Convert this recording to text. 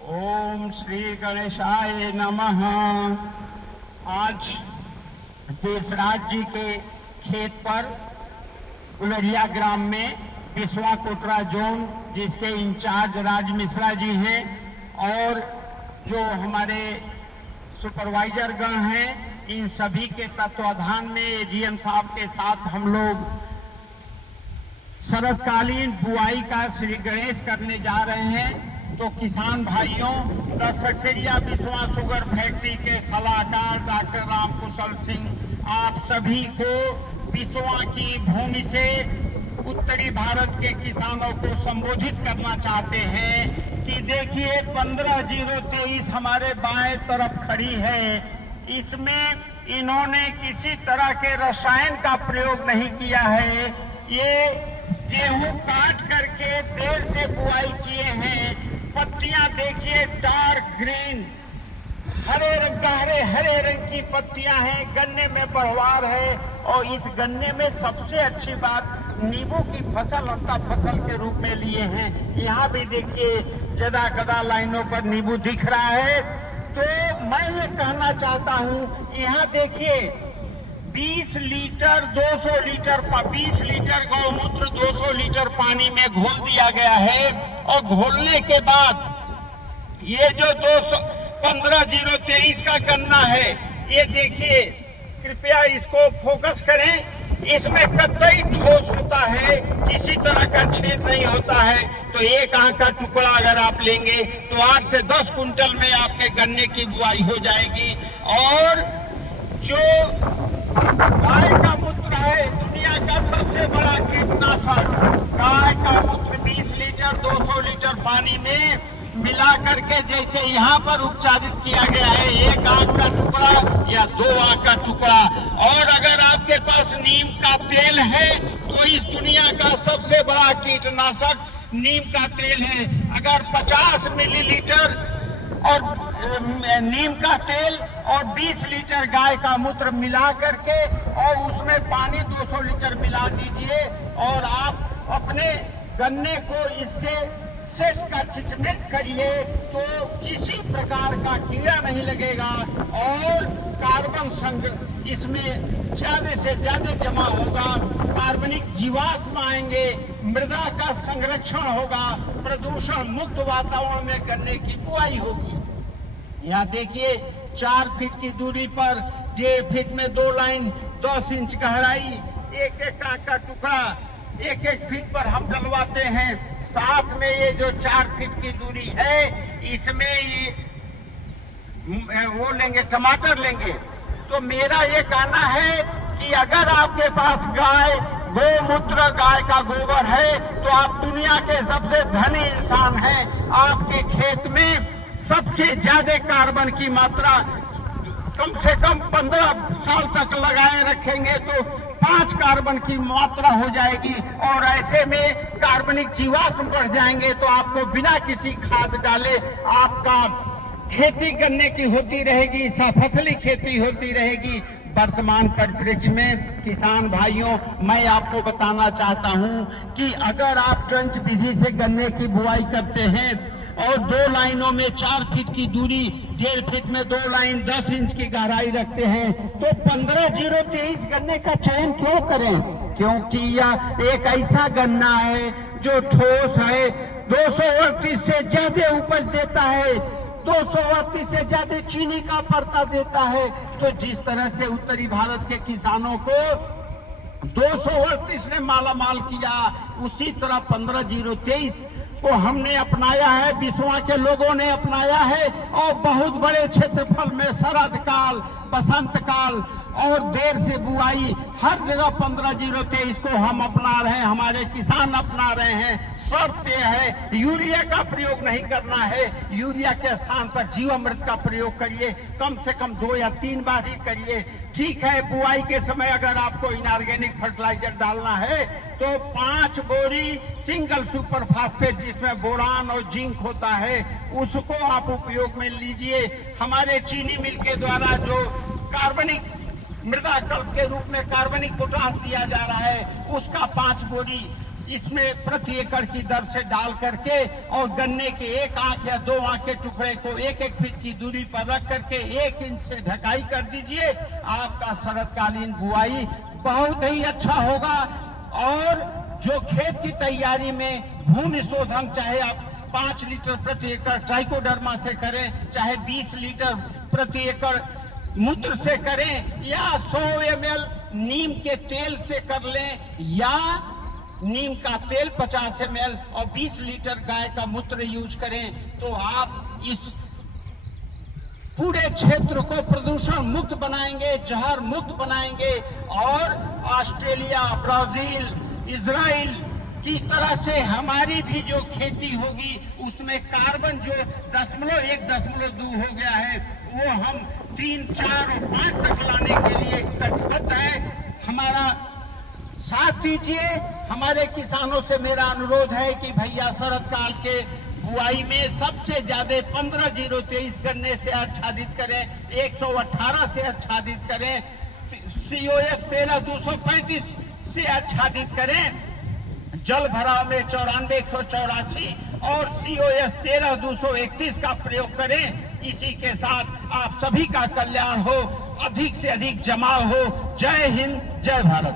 ओम श्री गणेशाय नमः। आज देशराज जी के खेत पर उलरिया ग्राम में बिस्वा कोटरा जोन जिसके इंचार्ज राज मिश्रा जी हैं और जो हमारे सुपरवाइजर गण हैं, इन सभी के तत्वाधान में एजीएम साहब के साथ हम लोग शरदकालीन बुआई का श्री गणेश करने जा रहे हैं। तो किसान भाइयों, the Saksaria Biswa sugar factory के सलाहकार डॉक्टर राम कुशल सिंह आप सभी को बिस्वा की भूमि से उत्तरी भारत के किसानों को संबोधित करना चाहते हैं कि देखिए 15-0-23 हमारे बाएं तरफ खड़ी है। इसमें इन्होंने किसी तरह के रसायन का प्रयोग नहीं किया है। ये गेहूं काट करके देर से बुआई किए हैं। पत्तियां देखिए डार्क ग्रीन, गहरे हरे रंग की पत्तियां हैं। गन्ने में बढ़वार है और इस गन्ने में सबसे अच्छी बात नींबू की फसल अंता फसल के रूप में लिए हैं। यहाँ भी देखिए जदा कदा लाइनों पर नींबू दिख रहा है। तो मैं ये कहना चाहता हूँ, यहाँ देखिए 20 लीटर 200 लीटर 20 लीटर गौमूत्र 200 लीटर पानी में घोल दिया गया है और घोलने के बाद ये जो 15-0-23 का गन्ना है, ये देखिए, कृपया इसको फोकस करें। इसमें कतई ठोस होता है, किसी तरह का छेद नहीं होता है। तो एक आंख का टुकड़ा अगर आप लेंगे तो 8 से 10 कुंटल में आपके गन्ने की बुआई हो जाएगी। और जो गाय का मूत्र है, दुनिया का सबसे बड़ा कीटनाशक, गाय का मूत्र 20 लीटर 200 लीटर पानी में मिला करके जैसे यहाँ पर उपचारित किया गया है, एक आंख का टुकड़ा या 2 आंख का टुकड़ा। और अगर आपके पास नीम का तेल है तो इस दुनिया का सबसे बड़ा कीटनाशक नीम का तेल है। अगर 50 मिलीलीटर और नीम का तेल और 20 लीटर गाय का मूत्र मिला करके और उसमें पानी 200 लीटर मिला दीजिए और आप अपने गन्ने को इससे सेट का ट्रीटमेंट करिए तो किसी प्रकार का कीड़ा नहीं लगेगा और कार्बन संग्रह इसमें ज्यादा से ज्यादा जमा होगा। कार्बनिक जीवाश्म आएंगे, मृदा का संरक्षण होगा, प्रदूषण मुक्त वातावरण में गन्ने की बुआई होगी। यहाँ देखिए 4 फीट की दूरी पर 1.5 फीट में 2 लाइन 10 इंच गहराई, एक आंख का टुकड़ा 1-1 फीट पर हम डलवाते हैं। साथ में ये जो 4 फीट की दूरी है, इसमें ये वो लेंगे, टमाटर लेंगे। तो मेरा ये कहना है कि अगर आपके पास गाय गोमूत्र गाय का गोबर है तो आप दुनिया के सबसे धनी इंसान हैं। आपके खेत में सबसे ज्यादा कार्बन की मात्रा कम से कम 15 साल तक लगाए रखेंगे तो 5 कार्बन की मात्रा हो जाएगी और ऐसे में कार्बनिक जीवाश्म बढ़ जाएंगे तो आपको बिना किसी खाद डाले आपका खेती करने की होती रहेगी, सफसली खेती होती रहेगी। वर्तमान परिप्रेक्ष्य में किसान भाइयों, मैं आपको बताना चाहता हूं कि अगर आप ट्रंच विधि से गन्ने की बुआई करते हैं और 2 लाइनों में 4 फीट की दूरी, 1.5 फीट में 2 लाइन 10 इंच की गहराई रखते हैं तो 15-0-23 गन्ने का चयन क्यों करें? क्योंकि यह एक ऐसा गन्ना है जो ठोस है, 238 से ज्यादा उपज देता है, 238 से ज्यादा चीनी का परता देता है। तो जिस तरह से उत्तरी भारत के किसानों को 238 ने मालामाल किया, उसी तरह 15-0-23 को हमने अपनाया है, बिस्वा के लोगों ने अपनाया है और बहुत बड़े क्षेत्रफल में शरद काल, बसंत काल और देर से बुआई हर जगह 15-0-23 को हम अपना रहे हैं, हमारे किसान अपना रहे हैं। शर्त यह है यूरिया का प्रयोग नहीं करना है, यूरिया के स्थान पर जीवामृत का प्रयोग करिए, कम से कम 2 या 3 बार ही करिए। ठीक है, बुआई के समय अगर आपको इनऑर्गेनिक फर्टिलाइजर डालना है तो 5 बोरी सिंगल सुपर फास्फेट जिसमें बोरान और जिंक होता है उसको आप उपयोग में लीजिए। हमारे चीनी मिल के द्वारा जो कार्बनिक मृदा कल्प के रूप में कार्बनिक पोटाश दिया जा रहा है उसका 5 बोरी इसमें प्रति एकड़ की दर से डाल करके और गन्ने के 1 आंख या 2 आंख के टुकड़े को 1-1 फीट की दूरी पर रख करके 1 इंच से ढकाई कर दीजिए। आपका शरतकालीन बुआई बहुत ही अच्छा होगा। और जो खेत की तैयारी में भूमि शोधन, चाहे आप 5 लीटर प्रति एकड़ ट्राइकोडर्मा से करें, चाहे 20 लीटर प्रति एकड़ मूत्र से करें, या 100 ml नीम के तेल से कर लें, या नीम का तेल 50 ml और 20 लीटर गाय का मूत्र यूज करें, तो आप इस पूरे क्षेत्र को प्रदूषण मुक्त बनाएंगे, जहर मुक्त बनाएंगे। और ऑस्ट्रेलिया, ब्राजील, इजराइल की तरह से हमारी भी जो खेती होगी उसमें कार्बन जो 0.1-0.2 हो गया है, वो हम 3, 4 और 5 तक लाने के लिए कटिबद्ध है। हमारा साथ दीजिए। हमारे किसानों से मेरा अनुरोध है कि भैया शरतकाल के बुआई में सबसे ज्यादा 15-023 गन्ने से आच्छादित करें, 118 से आच्छादित करें, COS 13-235 से आच्छादित करें, जल भराव में 94-184 और COS 13-231 का प्रयोग करें। इसी के साथ आप सभी का कल्याण हो, अधिक से अधिक जमाव हो। जय हिंद, जय भारत।